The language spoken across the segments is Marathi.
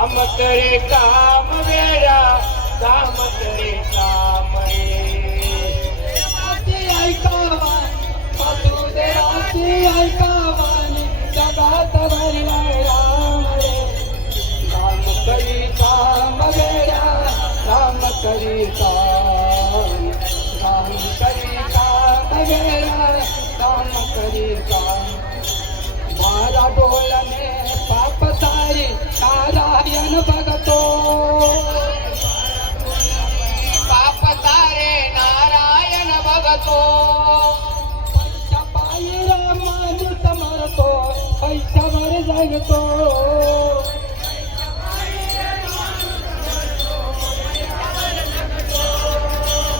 काम करे काम वेड्या काम करे काम रे ऐकावा वासुदेवाची ऐकावानी जगात भरला राम रे राम करी काम वेड्या राम करी काम राम करी काम वेड्या राम करी काम मारा बोलने पाप सारी नारायण भगतो पाप सारे नारायण भगतो पैसा पायीला माणूस मरतो पैशावर जगतो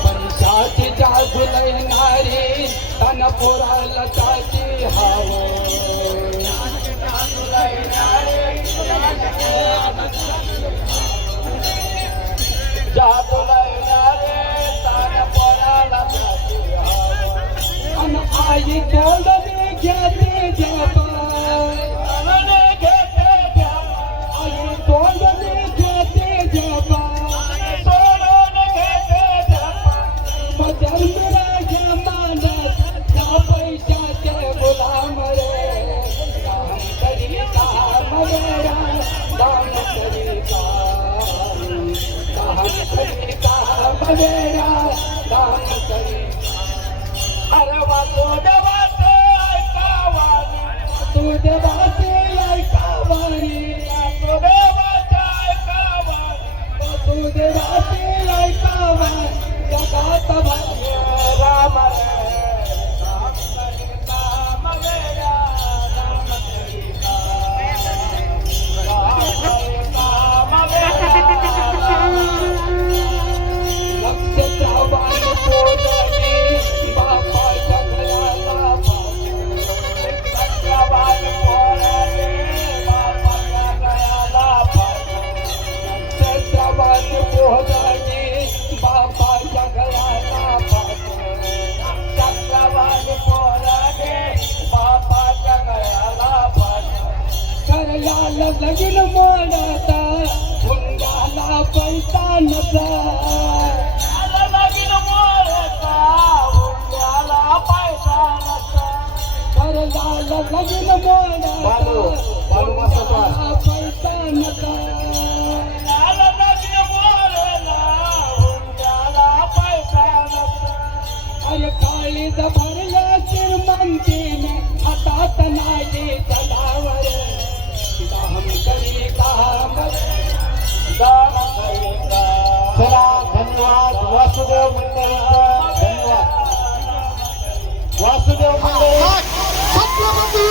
पैशाची जादू लयणारी तन पोराला त्याची हाव जादू लयणारे तान पोराला जाती हाव. अन आई तोंडने घेते जपा मनाने घेते ध्यान, आई तोंडने घेते जपा सोडून घेते ध्यान. जन्मला घ्या मानस त्या पैशाचे गुलाम रे काम करी काम वेडा काम करी काम करी काम वेडा काम करी अरे वासुदेवाचे ऐकावानी, तू देवाचे ऐकावानी वासुदेवाचे ऐकावानी. तू देवाचे ऐकावानी जगात भाग्य राम रे राम करी काम वेड्या राम करी काम, राम करी काम वेड्या. लक्ष श्रावण पोजनी बापाच्या घराला चक्रवात पोराने बापाच्या गळ्याला फासला. लक्ष श्रावण पोजनी बापाच्या घराला चक्रवात पोराने बापाच्या गळ्याला फासला. करयाला लगीन मोडता हुंड्याला पैसा नसा आला लगीन मोडता, हुंड्याला पैसा नसता. करयाला लगीन मोडता हुंड्याला पैसा नसा आला लगीन मोडला, हुंड्याला पैसा नसता. अरे काळीज भरल्या श्रीमंतीने हातात नाही जनावर काम करी काम दान करी काम. चला धन्यवाद वासुदेव मंडळींचा धन्यवाद वासुदेव मंडळी छत्रपती